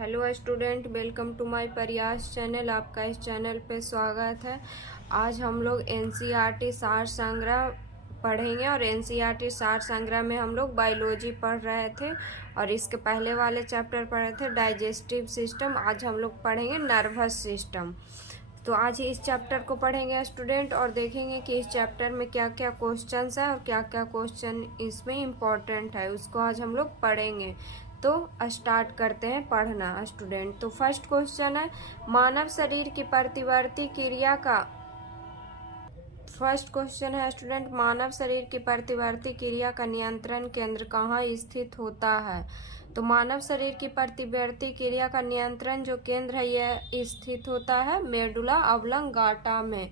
Hello student, welcome to my Prayas channel. आपका इस channel पे स्वागत है। आज हम लोग एनसीईआरटी सार संग्रह पढ़ेंगे और एनसीईआरटी सार संग्रह में हम लोग बायोलॉजी पढ़ रहे थे और इसके पहले वाले चैप्टर पढ़े थे डाइजेस्टिव सिस्टम। आज हम लोग पढ़ेंगे नर्वस सिस्टम। तो आज इस चैप्टर को पढ़ेंगे स्टूडेंट और देखेंगे कि इस चैप्टर में क्या क्या क्वेश्चंस है और क्या क्या क्वेश्चन इसमें इम्पोर्टेंट है, उसको आज हम लोग पढ़ेंगे। तो स्टार्ट करते हैं पढ़ना स्टूडेंट। तो फर्स्ट क्वेश्चन है, मानव शरीर की प्रतिवर्ती क्रिया का फर्स्ट क्वेश्चन है स्टूडेंट, मानव शरीर की प्रतिवर्ती क्रिया का नियंत्रण केंद्र कहाँ स्थित होता है? तो मानव शरीर की प्रतिवर्ती क्रिया का नियंत्रण जो केंद्र है यह स्थित होता है मेडुला ऑब्लंगाटा में।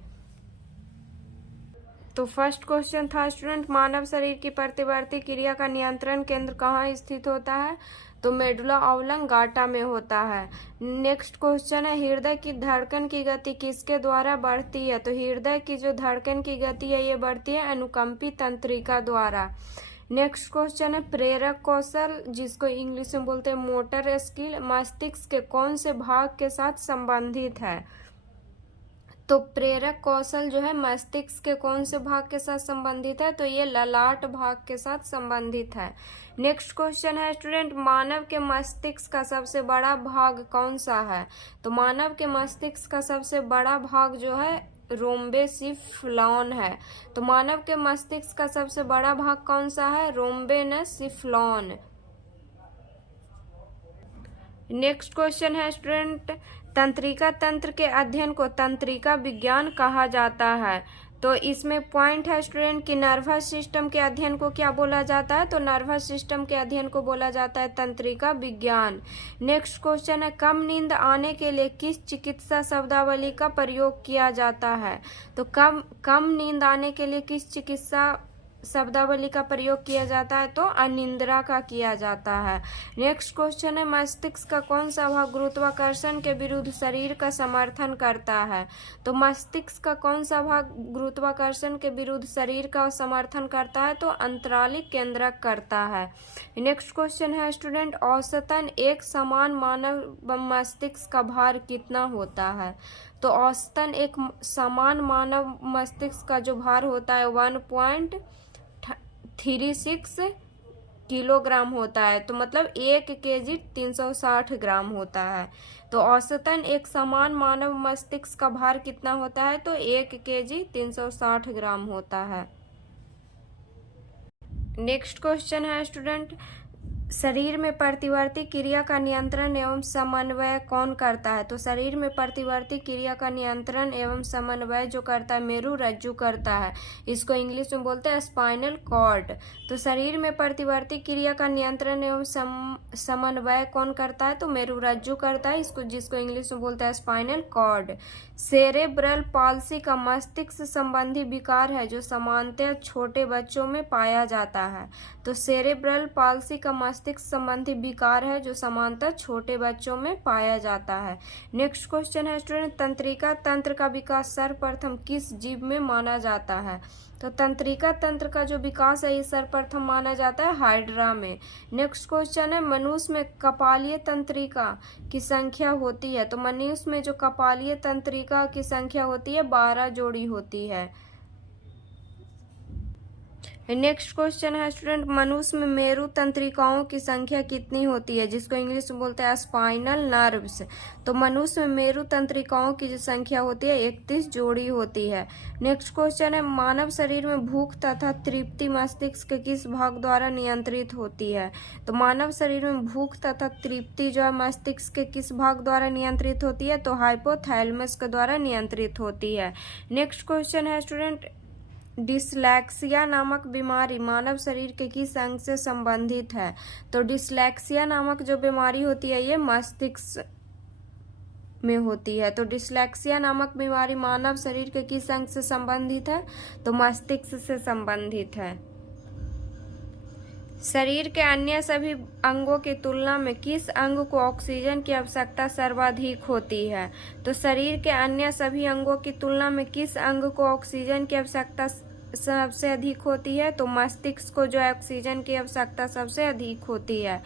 तो फर्स्ट क्वेश्चन था स्टूडेंट, मानव शरीर की प्रतिवर्ती क्रिया का नियंत्रण केंद्र कहाँ स्थित होता है? तो मेडुला ऑब्लंगाटा में होता है। नेक्स्ट क्वेश्चन है, हृदय की धड़कन की गति किसके द्वारा बढ़ती है? तो हृदय की जो धड़कन की गति है ये बढ़ती है अनुकंपी तंत्रिका द्वारा। नेक्स्ट क्वेश्चन है, प्रेरक कौशल जिसको इंग्लिश में बोलते हैं मोटर स्किल मस्तिष्क के कौन से भाग के साथ संबंधित है? तो प्रेरक कौशल जो है मस्तिष्क के कौन से भाग के साथ संबंधित है? तो ये ललाट भाग के साथ संबंधित है। नेक्स्ट क्वेश्चन है स्टूडेंट, मानव के मस्तिष्क का सबसे बड़ा भाग कौन सा है? तो मानव के मस्तिष्क का सबसे बड़ा भाग जो है रोम्बेसिफ्लॉन है। तो मानव के मस्तिष्क का सबसे बड़ा भाग कौन सा है? रोम्बेसिफ्लॉन। नेक्स्ट क्वेश्चन है स्टूडेंट, तंत्रिका तंत्र के अध्ययन को तंत्रिका विज्ञान कहा जाता है। तो इसमें पॉइंट है स्टूडेंट कि नर्वस सिस्टम के अध्ययन को क्या बोला जाता है? तो नर्वस सिस्टम के अध्ययन को बोला जाता है तंत्रिका विज्ञान। नेक्स्ट क्वेश्चन है, कम नींद आने के लिए किस चिकित्सा शब्दावली का प्रयोग किया जाता है? तो कम नींद आने के लिए किस चिकित्सा शब्दावली का प्रयोग किया जाता है? तो अनिद्रा का किया जाता है। नेक्स्ट क्वेश्चन है, मस्तिष्क का कौन सा भाग गुरुत्वाकर्षण के विरुद्ध शरीर का समर्थन करता है? तो मस्तिष्क का कौन सा भाग गुरुत्वाकर्षण के विरुद्ध शरीर का समर्थन करता है? तो अंतरालिक केंद्रक करता है। नेक्स्ट क्वेश्चन है स्टूडेंट, औसतन एक समान मानव मस्तिष्क का भार कितना होता है? तो औसतन एक समान मानव मस्तिष्क का जो भार होता है 1.36 किलोग्राम होता है। तो मतलब 1 केजी 360 ग्राम होता है। तो औसतन एक समान मानव मस्तिष्क का भार कितना होता है? तो 1 केजी 360 ग्राम होता है। नेक्स्ट क्वेश्चन है स्टूडेंट, शरीर में प्रतिवर्ती क्रिया का नियंत्रण एवं समन्वय कौन करता है? तो शरीर में प्रतिवर्ती क्रिया का नियंत्रण एवं समन्वय जो करता है मेरुरज्जु करता है। इसको इंग्लिश में बोलते हैं स्पाइनल कॉर्ड। तो शरीर में प्रतिवर्ती क्रिया का नियंत्रण एवं समन्वय कौन करता है? तो मेरुरज्जु करता है, इसको जिसको इंग्लिश में बोलते हैं स्पाइनल कॉर्ड। सेरेब्रल पाल्सी का मस्तिष्क संबंधी विकार है जो सामान्यतः छोटे बच्चों में पाया जाता है। तो सेरेब्रल पाल्सी का मस्तिष्क संबंधी विकार है जो सामान्यतः छोटे बच्चों में पाया जाता है। नेक्स्ट क्वेश्चन है स्टूडेंट, तंत्रिका तंत्र का विकास सर्वप्रथम किस जीव में माना जाता है? तो तंत्रिका तंत्र का जो विकास है ये सर्वप्रथम माना जाता है हाइड्रा में। नेक्स्ट क्वेश्चन है, मनुष्य में कपालीय तंत्रिका की संख्या होती है। तो मनुष्य में जो कपालीय तंत्रिका की संख्या होती है 12 जोड़ी होती है। नेक्स्ट क्वेश्चन है स्टूडेंट, मनुष्य में मेरु तंत्रिकाओं की संख्या कितनी होती है? जिसको इंग्लिश में बोलते हैं स्पाइनल नर्व्स। तो मनुष्य में मेरु तंत्रिकाओं की जो संख्या होती है 31 जोड़ी होती है। नेक्स्ट क्वेश्चन है, मानव शरीर में भूख तथा तृप्ति मस्तिष्क के किस भाग द्वारा नियंत्रित होती है? तो मानव शरीर में भूख तथा तृप्ति जो है मस्तिष्क के किस भाग द्वारा नियंत्रित होती है? तो हाइपोथैलेमस के द्वारा नियंत्रित होती है। नेक्स्ट क्वेश्चन है स्टूडेंट, डिसलेक्सिया नामक बीमारी मानव शरीर के किस अंग से संबंधित है? तो डिसलेक्सिया नामक जो बीमारी होती है ये मस्तिष्क में होती है। तो डिसलेक्सिया नामक बीमारी मानव शरीर के किस अंग से संबंधित है? तो मस्तिष्क से संबंधित है। शरीर के अन्य सभी अंगों की तुलना में किस अंग को ऑक्सीजन की आवश्यकता सर्वाधिक होती है? तो शरीर के अन्य सभी अंगों की तुलना में किस अंग को ऑक्सीजन की आवश्यकता सबसे अधिक होती है? तो मस्तिष्क को जो है ऑक्सीजन की आवश्यकता सबसे अधिक होती है।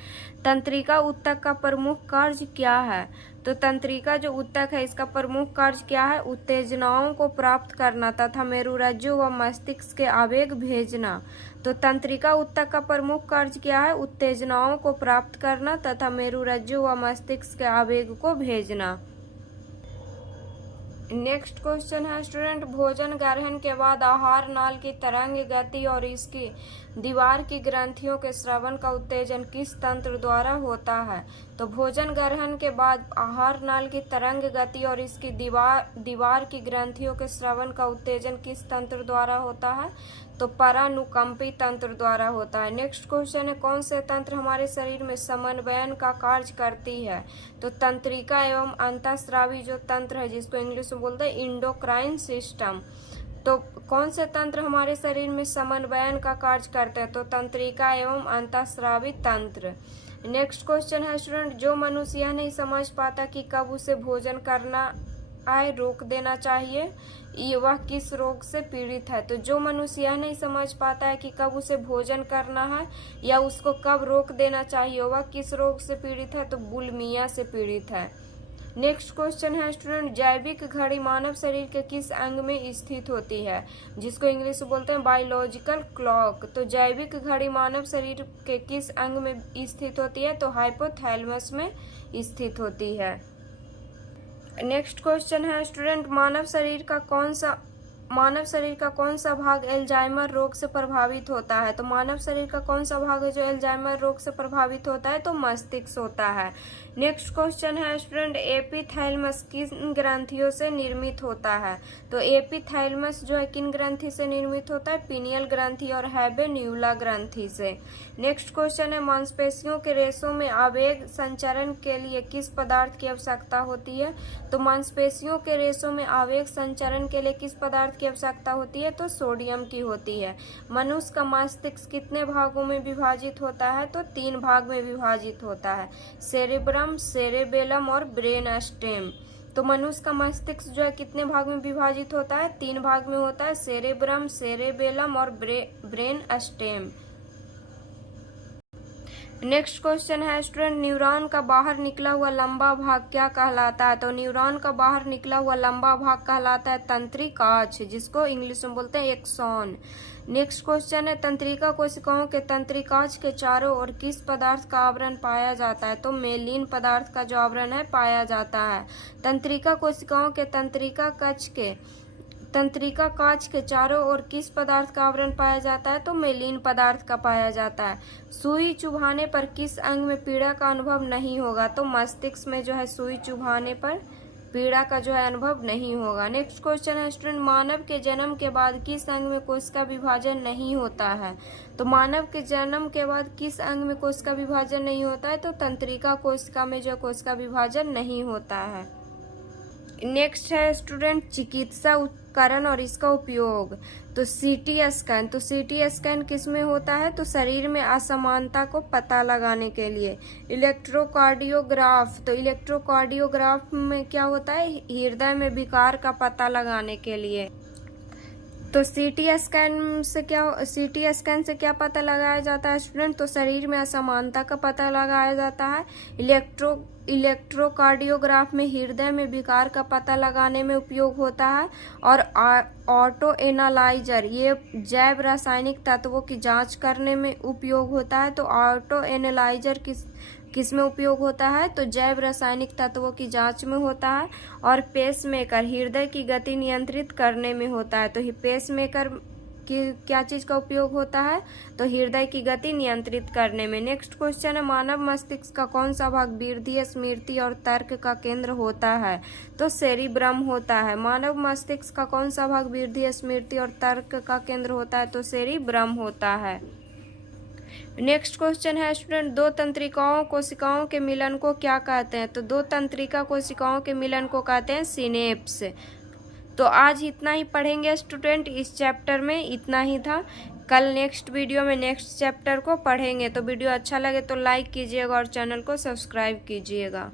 तंत्रिका ऊतक का प्रमुख कार्य क्या है? तो तंत्रिका जो ऊतक है इसका प्रमुख कार्य क्या है? उत्तेजनाओं को प्राप्त करना तथा मेरुरज्जु व मस्तिष्क के आवेग भेजना। तो तंत्रिका ऊतक का प्रमुख कार्य क्या है? उत्तेजनाओं को प्राप्त करना तथा मेरुरज्जु व मस्तिष्क के आवेग को भेजना। नेक्स्ट क्वेश्चन है स्टूडेंट, भोजन ग्रहण के बाद आहार नाल की तरंग गति और इसकी दीवार की ग्रंथियों के स्रवण का उत्तेजन किस तंत्र द्वारा होता है? तो भोजन ग्रहण के बाद आहार नाल की तरंग गति और इसकी दीवार की ग्रंथियों के स्रवण का उत्तेजन किस तंत्र द्वारा होता है? तो परानुकंपी तंत्र द्वारा होता है। नेक्स्ट क्वेश्चन है, कौन से तंत्र हमारे शरीर में समन्वयन का कार्य करती है? तो तंत्रिका एवं अंतःस्रावी जो तंत्र है जिसको इंग्लिश में बोलते हैं इंडोक्राइन सिस्टम। तो कौन से तंत्र हमारे शरीर में समन्वयन का कार्य करते हैं? तो तंत्रिका एवं अंतःस्रावी तंत्र। नेक्स्ट क्वेश्चन है स्टूडेंट, जो मनुष्य यह नहीं समझ पाता कि कब उसे भोजन करना आए रोक देना चाहिए, ये वह किस रोग से पीड़ित है? तो जो मनुष्य यह नहीं समझ पाता है कि कब उसे भोजन करना है या उसको कब रोक देना चाहिए, वह किस रोग से पीड़ित है? तो बुलिमिया से पीड़ित है। नेक्स्ट क्वेश्चन है स्टूडेंट, जैविक घड़ी मानव शरीर के किस अंग में स्थित होती है? जिसको इंग्लिश में बोलते हैं बायोलॉजिकल क्लॉक। तो जैविक घड़ी मानव शरीर के किस अंग में स्थित होती है? तो हाइपोथैलेमस में स्थित होती है। नेक्स्ट क्वेश्चन है स्टूडेंट, मानव शरीर का कौन सा भाग अल्जाइमर रोग से प्रभावित होता है? तो मानव शरीर का कौन सा भाग है जो अल्जाइमर रोग से प्रभावित होता है? तो मस्तिष्क होता है। नेक्स्ट क्वेश्चन है स्टूडेंट, एपिथैलेमस किन ग्रंथियों से निर्मित होता है? तो एपिथैलेमस जो है किन ग्रंथि से निर्मित होता है? पीनियल ग्रंथि और हैबेन्यूला ग्रंथि से। नेक्स्ट क्वेश्चन है, मांसपेशियों के रेशों में आवेग संचरण के लिए किस पदार्थ की आवश्यकता होती है? तो मांसपेशियों के रेशों में आवेग संचरण के लिए किस पदार्थ की आवश्यकता होती है? तो सोडियम की होती है। मनुष्य का मस्तिष्क कितने भागों में विभाजित होता है? तो 3 भाग में विभाजित होता है, सेरेब्रम, सेरेबेलम और ब्रेन स्टेम। तो मनुष्य का मस्तिष्क जो है कितने भाग में विभाजित होता है? 3 भाग में होता है, सेरेब्रम, सेरेबेलम और ब्रेन स्टेम। नेक्स्ट क्वेश्चन है स्टूडेंट, न्यूरॉन का बाहर निकला हुआ लंबा भाग क्या कहलाता है? तो न्यूरॉन का बाहर निकला हुआ लंबा भाग कहलाता है तंत्रिकाक्ष, जिसको इंग्लिश में बोलते हैं एक्सॉन। नेक्स्ट क्वेश्चन है, तंत्रिका कोशिकाओं के तंत्रिकाक्ष के चारों ओर किस पदार्थ का आवरण पाया जाता है? तो मेलिन पदार्थ का जो आवरण है पाया जाता है। तंत्रिका कोशिकाओं के तंत्रिका कांच के चारों ओर किस पदार्थ का आवरण पाया जाता है? तो मेलिन पदार्थ का पाया जाता है। सुई चुभाने पर किस अंग में पीड़ा का अनुभव नहीं होगा? तो मस्तिष्क में जो है सुई चुभाने पर पीड़ा का जो है अनुभव नहीं होगा। नेक्स्ट क्वेश्चन है स्टूडेंट, मानव के जन्म के बाद किस अंग में कोशिका विभाजन नहीं होता है? तो मानव के जन्म के बाद किस अंग में कोशिका विभाजन नहीं होता है? तो तंत्रिका कोशिका में जो कोशिका विभाजन नहीं होता है। नेक्स्ट है स्टूडेंट, चिकित्सा उपकरण और इसका उपयोग। तो सीटी स्कैन, तो सीटी स्कैन किस में होता है? तो शरीर में असमानता को पता लगाने के लिए। इलेक्ट्रोकार्डियोग्राफ, तो इलेक्ट्रोकार्डियोग्राफ में क्या होता है? हृदय में विकार का पता लगाने के लिए। तो सीटी स्कैन से क्या पता लगाया जाता है स्टूडेंट? तो शरीर में असमानता का पता लगाया जाता है। इलेक्ट्रोकार्डियोग्राफ में हृदय में विकार का पता लगाने में उपयोग होता है। और ऑटो एनालाइजर ये जैव रासायनिक तत्वों की जांच करने में उपयोग होता है। तो ऑटो एनालाइजर किस में उपयोग होता है? तो जैव रासायनिक तत्वों की जांच में होता है। और पेसमेकर हृदय की गति नियंत्रित करने में होता है। तो पेसमेकर की क्या चीज का उपयोग होता है? तो हृदय की गति नियंत्रित करने में। नेक्स्ट क्वेश्चन है, मानव मस्तिष्क का कौन सा भाग वृद्धि, स्मृति और तर्क का केंद्र होता है? तो सेरिब्रम होता है। मानव मस्तिष्क का कौन सा भाग वृद्धि, स्मृति और तर्क का केंद्र होता है? तो सेरिब्रम होता है। नेक्स्ट क्वेश्चन है स्टूडेंट, 2 तंत्रिकाओं कोशिकाओं के मिलन को क्या कहते हैं? तो 2 तंत्रिका कोशिकाओं के मिलन को कहते हैं सिनेप्स। तो आज इतना ही पढ़ेंगे स्टूडेंट, इस चैप्टर में इतना ही था। कल नेक्स्ट वीडियो में नेक्स्ट चैप्टर को पढ़ेंगे। तो वीडियो अच्छा लगे तो लाइक कीजिएगा और चैनल को सब्सक्राइब कीजिएगा।